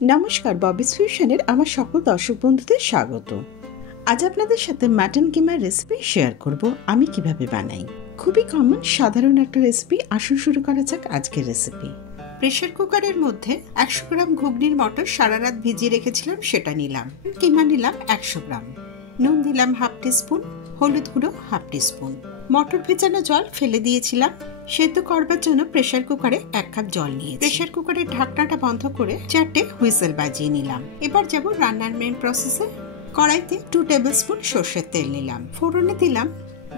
নমস্কার, ববিস ফিউশনের আমার সকল দর্শক বন্ধুদের স্বাগত। আজ আপনাদের সাথে মাটন কিমার রেসিপি শেয়ার করব আমি কিভাবে বানাই। খুবই কমন সাধারণ একটা রেসিপি। আসুন শুরু করা যাক আজকের রেসিপি। প্রেসার কুকারের মধ্যে 100 গ্রাম ঘুগনির মটর সারা রাত ভিজিয়ে রেখেছিলাম, সেটা নিলাম। কিমা নিলাম 100 গ্রাম। নুন দিলাম হাফ টিস্পুন, হলুদ গুঁড়ো হাফ টিস্পুন। মটর ভেজানো জল ফেলে দিয়েছিলাম। সেদ্ধ করবার জন্য প্রেসার কুকারে 1 কাপ জল নিয়ে প্রেসার কুকারের ঢাকনাটা বন্ধ করে 4টে হুইসেল বাজিয়ে নিলাম। এবার যাব রান্নার মেন প্রসেসে। কড়াইতে 2 টেবিলস্পুন সর্ষের তেল নিলাম। ফোড়নে দিলাম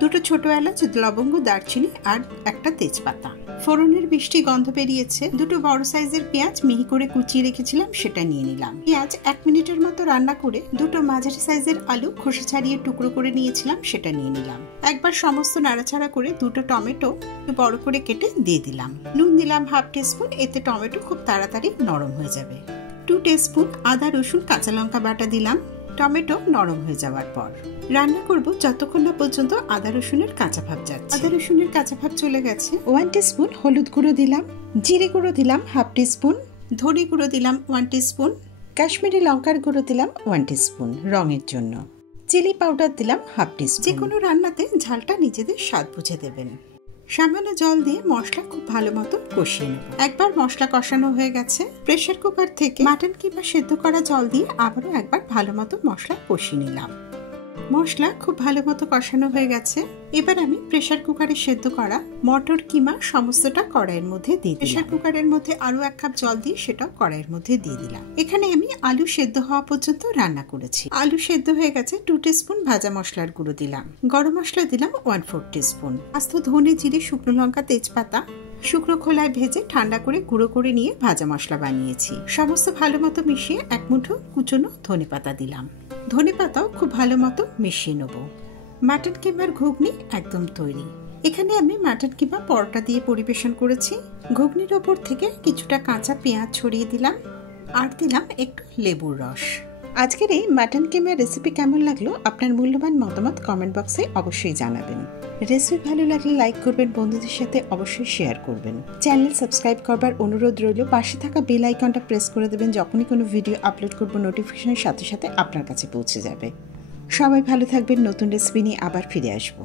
2টো ছোট এলাচ, লবঙ্গ, দারচিনি আর একটা তেজপাতা। ফোড়নের মিষ্টি গন্ধ বেরিয়েছে। 2টো বড় সাইজের পেঁয়াজ মিহি করে কুচিয়ে রেখেছিলাম, সেটা নিয়ে নিলাম। পেঁয়াজ 1 মিনিটের মতো রান্না করে 2টো মাঝারি সাইজের আলু খোসা ছাড়িয়ে টুকরো করে নিয়েছিলাম, সেটা নিয়ে নিলাম। একবার সমস্ত নাড়াচাড়া করে 2টো টমেটো বড় করে কেটে দিয়ে দিলাম। নুন দিলাম হাফ টিস্পুন, এতে টমেটো খুব তাড়াতাড়ি নরম হয়ে যাবে। 2 টিস্পুন আদা রসুন কাঁচা লঙ্কা বাটা দিলাম। টমেটো নরম হয়ে যাওয়ার পর রান্না করব যতক্ষণ না পর্যন্ত আদা রসুনের কাঁচা ভাব যাচ্ছে। আদা রসুনের কাঁচা ভাব চলে গেছে। 1 টিস্পুন হলুদ গুঁড়ো দিলাম, জিরে গুঁড়ো দিলাম হাফ টিস্পুন, ধনে গুঁড়ো দিলাম 1 টিস্পুন, কাশ্মীরি লঙ্কার গুঁড়ো দিলাম 1 টিস্পুন রঙের জন্য, চিলি পাউডার দিলাম হাফ টিস্পুন। যে কোনো রান্নাতে ঝালটা নিজেদের স্বাদ বুঝে দেবেন। সামান্য জল দিয়ে মশলা খুব ভালো মতো কষিয়ে নেব। একবার মশলা কষানো হয়ে গেছে, প্রেসার কুকার থেকে মাটন কিংবা সেদ্ধ করা জল দিয়ে আবারও একবার ভালো মতো মশলা কষিয়ে নিলাম। মশলা খুব ভালো মতো কষানো হয়ে গেছে। এবার আমি প্রেসার কুকারে সেদ্ধ করা মটর কিমা সমস্তটা কড়াইয়ের মধ্যে দিয়ে দিলাম। প্রেসার কুকারের মধ্যে আরো 1 কাপ জল দিয়ে সেটাও কড়াইয়ের মধ্যে দিয়ে দিলাম। এখানে আমি আলু সেদ্ধ হওয়া পর্যন্ত রান্না করেছি। আলু সেদ্ধ হয়ে গেছে। 2 টিস্পুন ভাজা মশলার গুঁড়ো দিলাম। গরম মশলা দিলাম 1/4 টিস্পুন। আস্ত ধনে, জিরে, শুকনো লঙ্কা, তেজপাতা শুকনো খোলায় ভেজে ঠান্ডা করে গুঁড়ো করে নিয়ে ভাজা মশলা বানিয়েছি। সমস্ত ভালো মতো মিশিয়ে 1 মুঠো কুচনো ধনেপাতা দিলাম। ধনেপাতাও খুব ভালো মতো মিশিয়ে নেব। মাটন কিমার ঘুগনি একদম তৈরি। এখানে আমি মাটন কিমা পরোটা দিয়ে পরিবেশন করেছি। ঘুগনির ওপর থেকে কিছুটা কাঁচা পেঁয়াজ ছড়িয়ে দিলাম আর দিলাম একটু লেবুর রস। আজকের এই মাটন কিমার রেসিপি কেমন লাগলো আপনার মূল্যবান মতামত কমেন্ট বক্সে অবশ্যই জানাবেন। রেসিপি ভালো লাগলে লাইক করবেন, বন্ধুদের সাথে অবশ্যই শেয়ার করবেন। চ্যানেল সাবস্ক্রাইব করবার অনুরোধ রইল। পাশে থাকা বেল আইকনটা প্রেস করে দেবেন, যখনই কোনো ভিডিও আপলোড করব নোটিফিকেশনের সাথে সাথে আপনার কাছে পৌঁছে যাবে। সবাই ভালো থাকবেন। নতুন রেসিপি নিয়ে আবার ফিরে আসবো।